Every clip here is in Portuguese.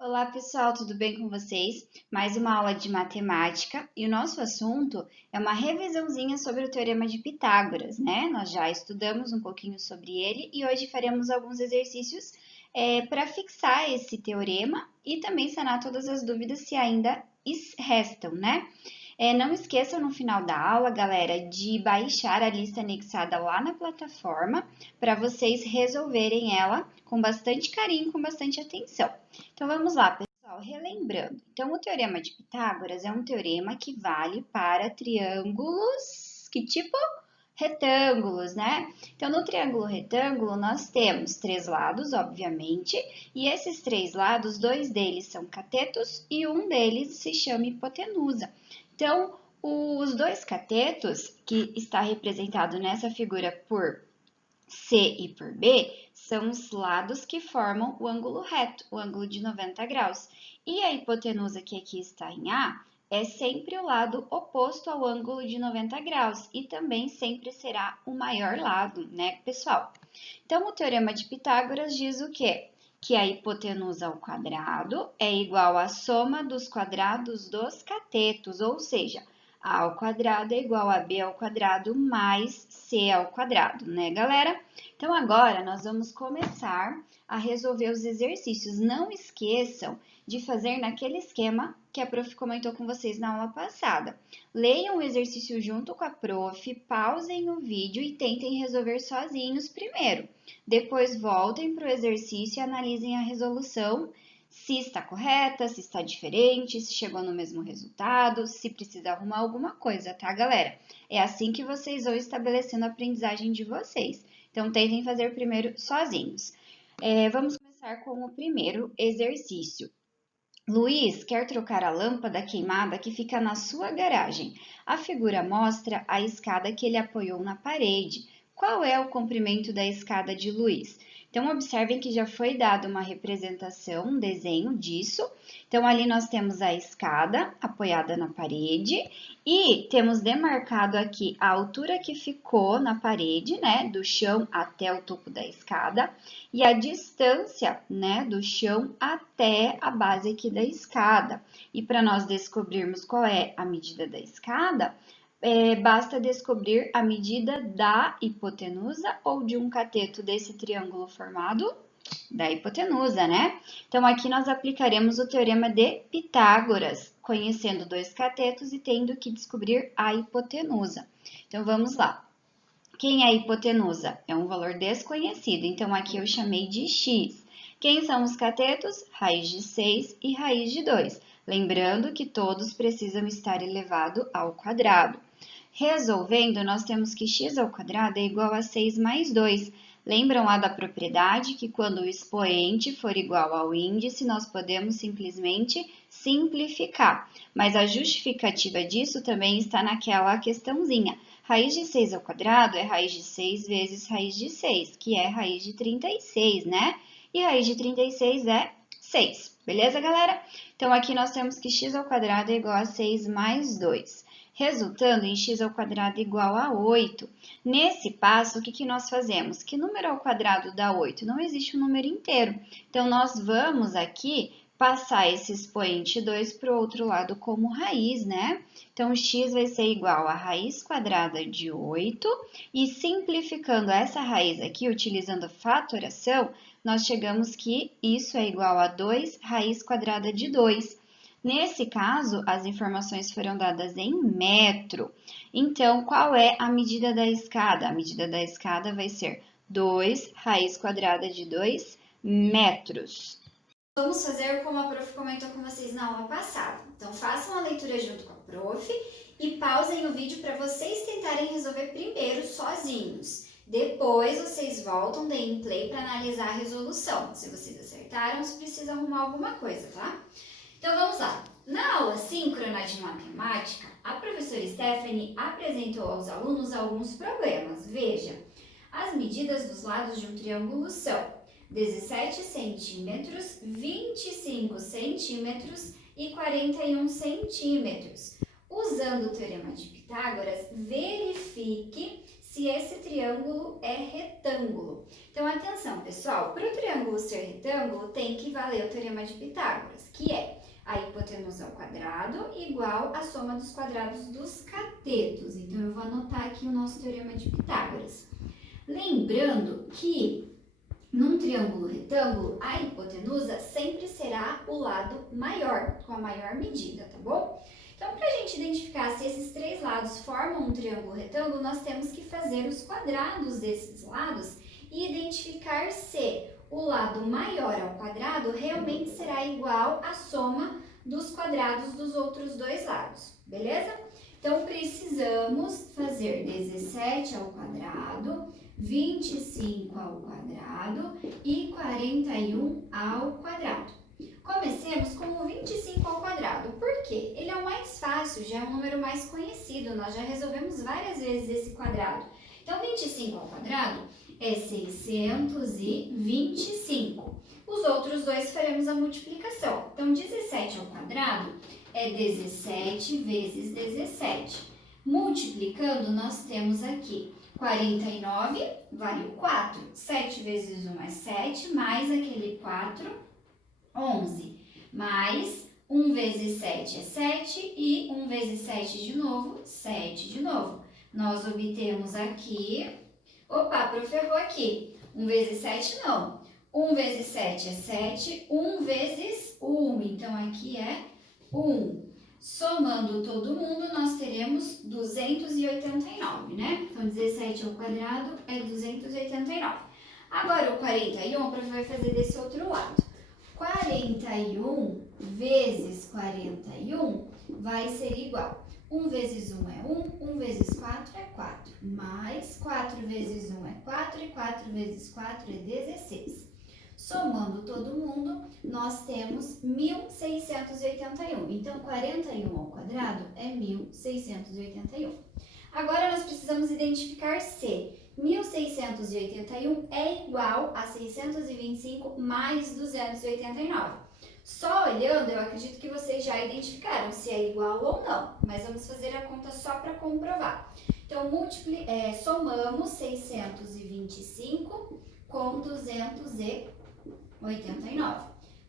Olá pessoal, tudo bem com vocês? Mais uma aula de matemática e o nosso assunto é uma revisãozinha sobre o Teorema de Pitágoras, né? Nós já estudamos um pouquinho sobre ele e hoje faremos alguns exercícios para fixar esse teorema e também sanar todas as dúvidas se ainda restam, né? Não esqueçam no final da aula, galera, de baixar a lista anexada lá na plataforma para vocês resolverem ela com bastante carinho, com bastante atenção. Então vamos lá, pessoal, relembrando. Então, o teorema de Pitágoras é um teorema que vale para triângulos. Que tipo? Retângulos, né? Então, no triângulo retângulo, nós temos três lados, obviamente, e esses três lados, dois deles são catetos e um deles se chama hipotenusa. Então, os dois catetos, que está representado nessa figura por C e por B, são os lados que formam o ângulo reto, o ângulo de 90 graus. E a hipotenusa, que aqui está em A, é sempre o lado oposto ao ângulo de 90 graus e também sempre será o maior lado, né, pessoal? Então, o teorema de Pitágoras diz o quê? Que a hipotenusa ao quadrado é igual à soma dos quadrados dos catetos, ou seja, a ao quadrado é igual a b ao quadrado mais c ao quadrado, né, galera? Então, agora nós vamos começar a resolver os exercícios. Não esqueçam de fazer naquele esquema que a prof comentou com vocês na aula passada. Leiam o exercício junto com a prof, pausem o vídeo e tentem resolver sozinhos primeiro. Depois voltem para o exercício e analisem a resolução, se está correta, se está diferente, se chegou no mesmo resultado, se precisa arrumar alguma coisa, tá, galera? É assim que vocês vão estabelecendo a aprendizagem de vocês. Então, tentem fazer primeiro sozinhos. Vamos começar com o primeiro exercício. Luiz quer trocar a lâmpada queimada que fica na sua garagem. A figura mostra a escada que ele apoiou na parede. Qual é o comprimento da escada de Luiz? Então, observem que já foi dada uma representação, um desenho disso. Então, ali nós temos a escada apoiada na parede e temos demarcado aqui a altura que ficou na parede, né, do chão até o topo da escada e a distância, né, do chão até a base aqui da escada. E para nós descobrirmos qual é a medida da escada, basta descobrir a medida da hipotenusa ou de um cateto desse triângulo formado da hipotenusa, né? Então, aqui nós aplicaremos o teorema de Pitágoras, conhecendo dois catetos e tendo que descobrir a hipotenusa. Então, vamos lá. Quem é a hipotenusa? É um valor desconhecido, então aqui eu chamei de x. Quem são os catetos? Raiz de 6 e raiz de 2. Lembrando que todos precisam estar elevado ao quadrado. Resolvendo, nós temos que x ao quadrado é igual a 6 mais 2. Lembram lá da propriedade que quando o expoente for igual ao índice, nós podemos simplesmente simplificar. Mas a justificativa disso também está naquela questãozinha. Raiz de 6 ao quadrado é raiz de 6 vezes raiz de 6, que é raiz de 36, né? E raiz de 36 é 6, beleza, galera? Então, aqui nós temos que x ao quadrado é igual a 6 mais 2, resultando em x ao quadrado igual a 8. Nesse passo, o que nós fazemos? Que número ao quadrado dá 8? Não existe um número inteiro. Então, nós vamos aqui passar esse expoente 2 para o outro lado como raiz, né? Então, x vai ser igual a raiz quadrada de 8, e simplificando essa raiz aqui, utilizando a fatoração, nós chegamos que isso é igual a 2 raiz quadrada de 2. Nesse caso, as informações foram dadas em metro. Então, qual é a medida da escada? A medida da escada vai ser 2 raiz quadrada de 2 metros. Vamos fazer como a prof comentou com vocês na aula passada. Então, façam a leitura junto com a prof e pausem o vídeo para vocês tentarem resolver primeiro sozinhos. Depois, vocês voltam, deem play para analisar a resolução. Se vocês acertaram, se precisa arrumar alguma coisa, tá? Então, vamos lá. Na aula síncrona de matemática, a professora Stephanie apresentou aos alunos alguns problemas. Veja, as medidas dos lados de um triângulo são 17 centímetros, 25 centímetros e 41 centímetros. Usando o teorema de Pitágoras, verifique se se esse triângulo é retângulo. Então, atenção, pessoal, para o triângulo ser retângulo, tem que valer o Teorema de Pitágoras, que é a hipotenusa ao quadrado igual à soma dos quadrados dos catetos. Então, eu vou anotar aqui o nosso Teorema de Pitágoras. Lembrando que num triângulo retângulo, a hipotenusa sempre será o lado maior, com a maior medida, tá bom? Então, para a gente identificar se esses três lados formam um triângulo retângulo, nós temos que fazer os quadrados desses lados e identificar se o lado maior ao quadrado realmente será igual à soma dos quadrados dos outros dois lados, beleza? Então, precisamos fazer 17 ao quadrado, 25 ao quadrado e 41 ao quadrado. Comecemos com o 25 ao quadrado, porque ele é o mais fácil, já é um número mais conhecido, nós já resolvemos várias vezes esse quadrado. Então, 25 ao quadrado é 625. Os outros dois faremos a multiplicação. Então, 17 ao quadrado é 17 vezes 17. Multiplicando, nós temos aqui 49 vale o 4. 7 vezes 1 é 7, mais aquele 4, 11. Mais 1 vezes 7 é 7 e 1 vezes 7 de novo, 7 de novo. Nós obtemos aqui... Opa, prof, errou aqui. 1 vezes 7 não. 1 vezes 7 é 7, 1 vezes 1. Então, aqui é 1. Somando todo mundo, nós teremos 289, né? Então, 17 ao quadrado é 289. Agora, o 41, a prof vai fazer desse outro lado. 41 vezes 41 vai ser igual. 1 vezes 1 é 1, 1 vezes 4 é 4, mais 4 vezes 1 é 4 e 4 vezes 4 é 16. Somando todo mundo, nós temos 1.681. Então, 41 ao quadrado é 1.681. Agora, nós precisamos identificar se 1.681 é igual a 625 mais 289. Só olhando, eu acredito que vocês já identificaram se é igual ou não, mas vamos fazer a conta só para comprovar. Então, somamos 625 com 289.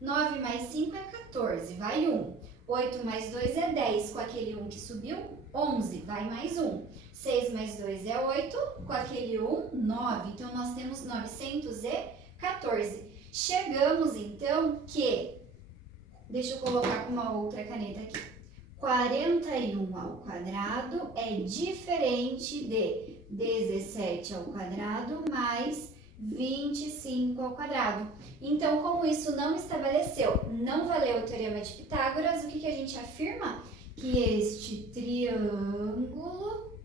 9 mais 5 é 14, vai 1. 8 mais 2 é 10, com aquele 1 que subiu, 11, vai mais 1. 6 mais 2 é 8, com aquele 1, 9. Então, nós temos 914. Chegamos, então, que... Deixa eu colocar com uma outra caneta aqui. 41 ao quadrado é diferente de 17 ao quadrado mais 25 ao quadrado. Então, como isso não estabeleceu, não valeu o Teorema de Pitágoras, o que a gente afirma? Que este triângulo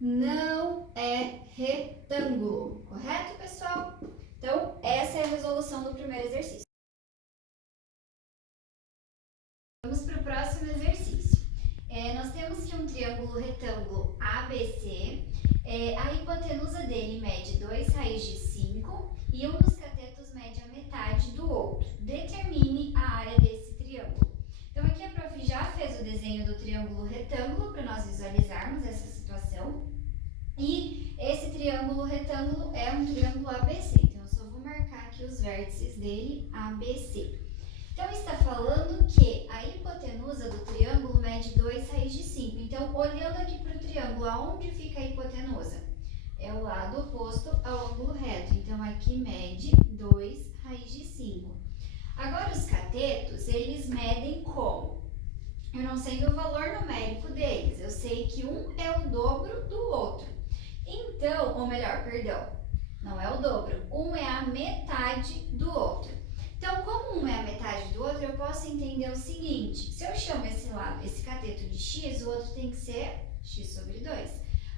não é retângulo. Correto, pessoal? Então, essa é a resolução do primeiro exercício. Vamos para o próximo exercício. Nós temos que um triângulo retângulo ABC, a hipotenusa dele mede 2 raiz de 5 e um dos catetos mede a metade do outro. Determine a área desse triângulo. Então, aqui a prof já fez o desenho do triângulo retângulo para nós visualizarmos essa situação. E esse triângulo retângulo é um triângulo ABC. Então, eu só vou marcar aqui os vértices dele, ABC. Então, está falando que a hipotenusa do triângulo mede 2 raiz de 5. Então, olhando aqui para o triângulo, aonde fica a hipotenusa? É o lado oposto ao ângulo reto. Então, aqui mede 2 raiz de 5. Agora, os catetos, eles medem como? Eu não sei o valor numérico deles. Eu sei que um é o dobro do outro. Então, ou melhor, perdão, não é o dobro. Um é a metade do outro. Então, como um é a metade do outro, eu posso entender o seguinte. Se eu chamo esse lado, esse cateto de x, o outro tem que ser x sobre 2.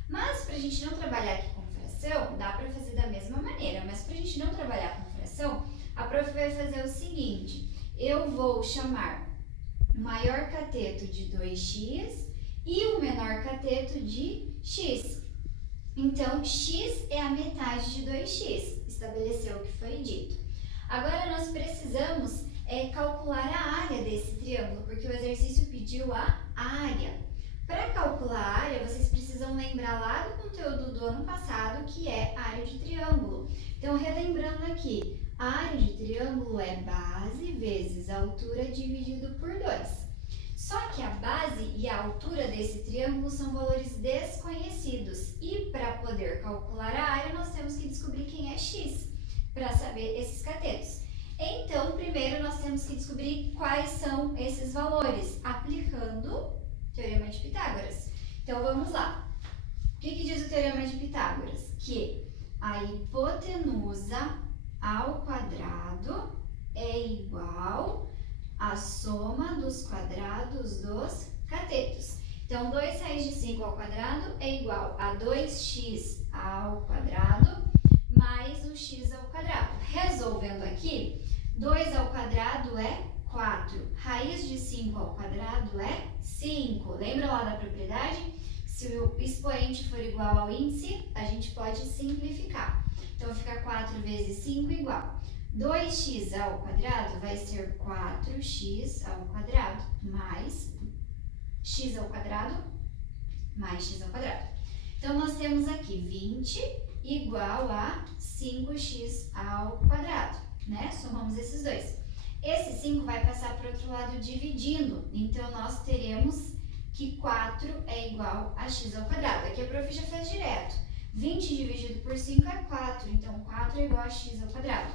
Mas, para a gente não trabalhar aqui com fração, dá para fazer da mesma maneira. Mas, para a gente não trabalhar com fração, a prof vai fazer o seguinte. Eu vou chamar o maior cateto de 2x e o menor cateto de x. Então, x é a metade de 2x. Estabeleceu o que foi dito. Agora, nós precisamos calcular a área desse triângulo, porque o exercício pediu a área. Para calcular a área, vocês precisam lembrar lá do conteúdo do ano passado, que é a área de triângulo. Então, relembrando aqui, a área de triângulo é base vezes a altura dividido por 2. Só que a base e a altura desse triângulo são valores desconhecidos. E para poder calcular a área, nós temos que descobrir quem é x, para saber esses catetos. Então, primeiro nós temos que descobrir quais são esses valores, aplicando Teorema de Pitágoras. Então, vamos lá. O que diz o Teorema de Pitágoras? Que a hipotenusa ao quadrado é igual à soma dos quadrados dos catetos. Então, 2 raiz de 5 ao quadrado é igual a 2x ao quadrado mais o x ao quadrado. Resolvendo aqui, 2 ao quadrado é 4. Raiz de 5 ao quadrado é 5. Lembra lá da propriedade? Se o expoente for igual ao índice, a gente pode simplificar. Então, fica 4 vezes 5 igual. 2x ao quadrado vai ser 4x ao quadrado mais x ao quadrado mais x ao quadrado. Então, nós temos aqui 20 igual a 5x ao quadrado, né? Somamos esses dois. Esse 5 vai passar para o outro lado dividindo, então nós teremos que 4 é igual a x ao quadrado. Aqui a prof já fez direto. 20 dividido por 5 é 4, então 4 é igual a x ao quadrado.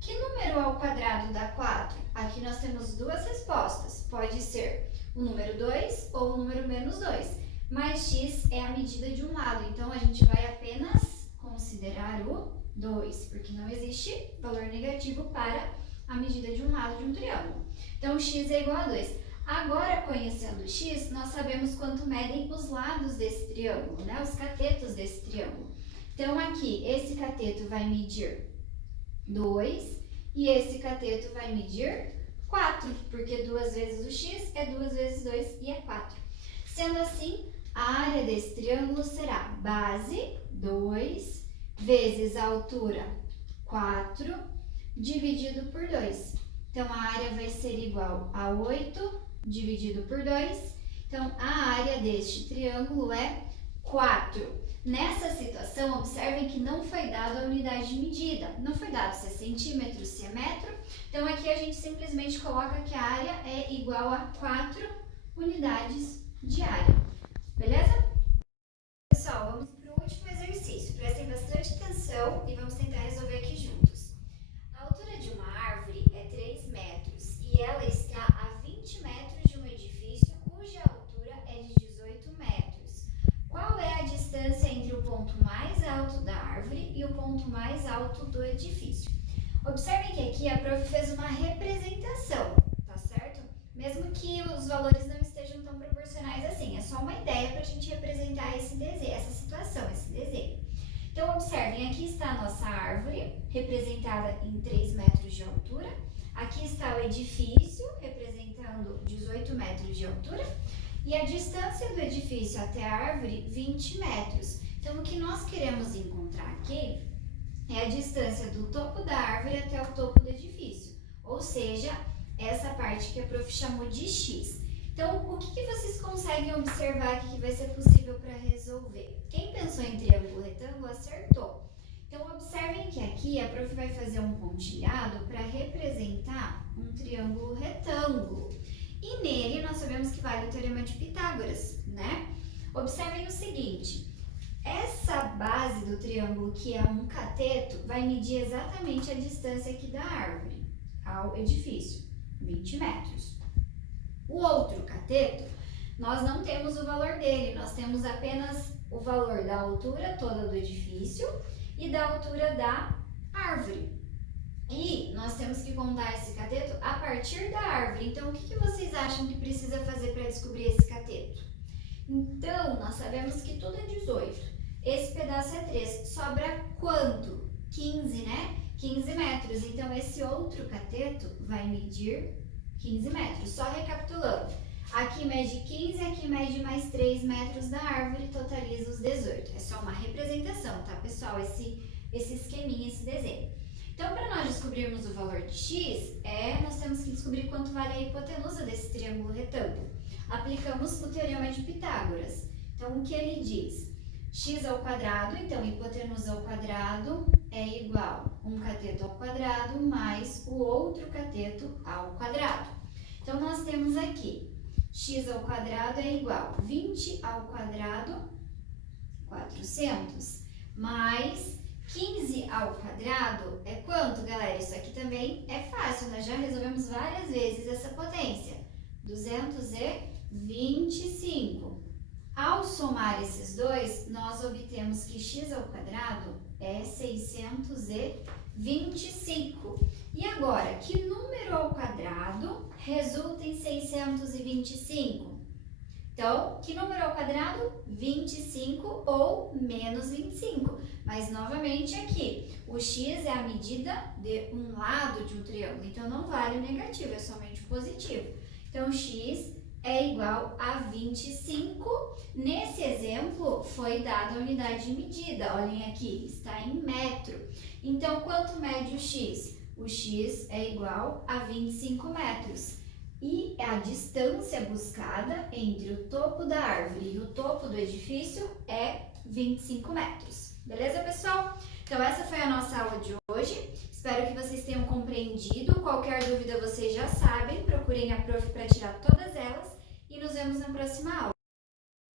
Que número ao quadrado dá 4? Aqui nós temos duas respostas. Pode ser o número 2 ou o número menos 2. Mas x é a medida de um lado, então a gente vai apenas considerar o 2, porque não existe valor negativo para a medida de um lado de um triângulo. Então, x é igual a 2. Agora, conhecendo x, nós sabemos quanto medem os lados desse triângulo, né? Os catetos desse triângulo. Então, aqui, esse cateto vai medir 2 e esse cateto vai medir 4, porque 2 vezes o x é 2 vezes 2 e é 4. Sendo assim, a área desse triângulo será base 2 vezes a altura 4 dividido por 2. Então, a área vai ser igual a 8 dividido por 2. Então, a área deste triângulo é 4. Nessa situação, observem que não foi dado a unidade de medida. Não foi dado se é centímetro, se é metro. Então, aqui a gente simplesmente coloca que a área é igual a 4 unidades de área. Beleza? Pessoal, vamos para o último exercício. Prestem bastante atenção e vamos tentar resolver aqui juntos. A altura de uma árvore é 3 metros e ela está a 20 metros de um edifício cuja altura é de 18 metros. Qual é a distância entre o ponto mais alto da árvore e o ponto mais alto do edifício? Observem que aqui a prof fez uma representação, tá certo? Mesmo que os valores não estejam tão proporcionais assim, é só uma ideia para a gente representar esse desenho, essa situação, esse desenho. Então, observem, aqui está a nossa árvore, representada em 3 metros de altura. Aqui está o edifício, representando 18 metros de altura. E a distância do edifício até a árvore, 20 metros. Então, o que nós queremos encontrar aqui é a distância do topo da árvore até o topo do edifício. Ou seja, essa parte que a prof chamou de x. Então, o que vocês conseguem observar aqui que vai ser possível para resolver? Quem pensou em triângulo retângulo acertou. Então, observem que aqui a prof vai fazer um pontilhado para representar um triângulo retângulo. E nele nós sabemos que vale o Teorema de Pitágoras, né? Observem o seguinte, essa base do triângulo, que é um cateto, vai medir exatamente a distância aqui da árvore ao edifício, 20 metros. O outro cateto, nós não temos o valor dele, nós temos apenas o valor da altura toda do edifício e da altura da árvore. E nós temos que contar esse cateto a partir da árvore. Então, o que vocês acham que precisa fazer para descobrir esse cateto? Então, nós sabemos que tudo é 18. Esse pedaço é 3. Sobra quanto? 15, né? 15 metros. Então, esse outro cateto vai medir 15 metros. Só recapitulando. Aqui mede 15, aqui mede mais 3 metros da árvore, totaliza os 18. É só uma representação, tá, pessoal? Esse esqueminha, esse desenho. Então, para nós descobrirmos descobrirmos o valor de x, nós temos que descobrir quanto vale a hipotenusa desse triângulo retângulo. Aplicamos o teorema de Pitágoras. Então, o que ele diz? X ao quadrado, então hipotenusa ao quadrado é igual a um cateto ao quadrado mais o outro cateto ao quadrado. Então, nós temos aqui x ao quadrado é igual a 20 ao quadrado, 400, mais 15 ao quadrado é quanto, galera? Isso aqui também é fácil, nós já resolvemos várias vezes essa potência. 225. Ao somar esses dois, nós obtemos que x ao quadrado é 625. E agora, que número ao quadrado resulta em 625? Então, que número ao quadrado? 25 ou menos 25. Mas, novamente, aqui, o x é a medida de um lado de um triângulo. Então, não vale o negativo, é somente o positivo. Então, x é igual a 25. Nesse exemplo, foi dada a unidade de medida. Olhem aqui, está em metro. Então, quanto mede o x? O x é igual a 25 metros. E a distância buscada entre o topo da árvore e o topo do edifício é 25 metros. Beleza, pessoal? Então, essa foi a nossa aula de hoje. Espero que vocês tenham compreendido. Qualquer dúvida, vocês já sabem. Procurem a prof para tirar todas elas. E nos vemos na próxima aula.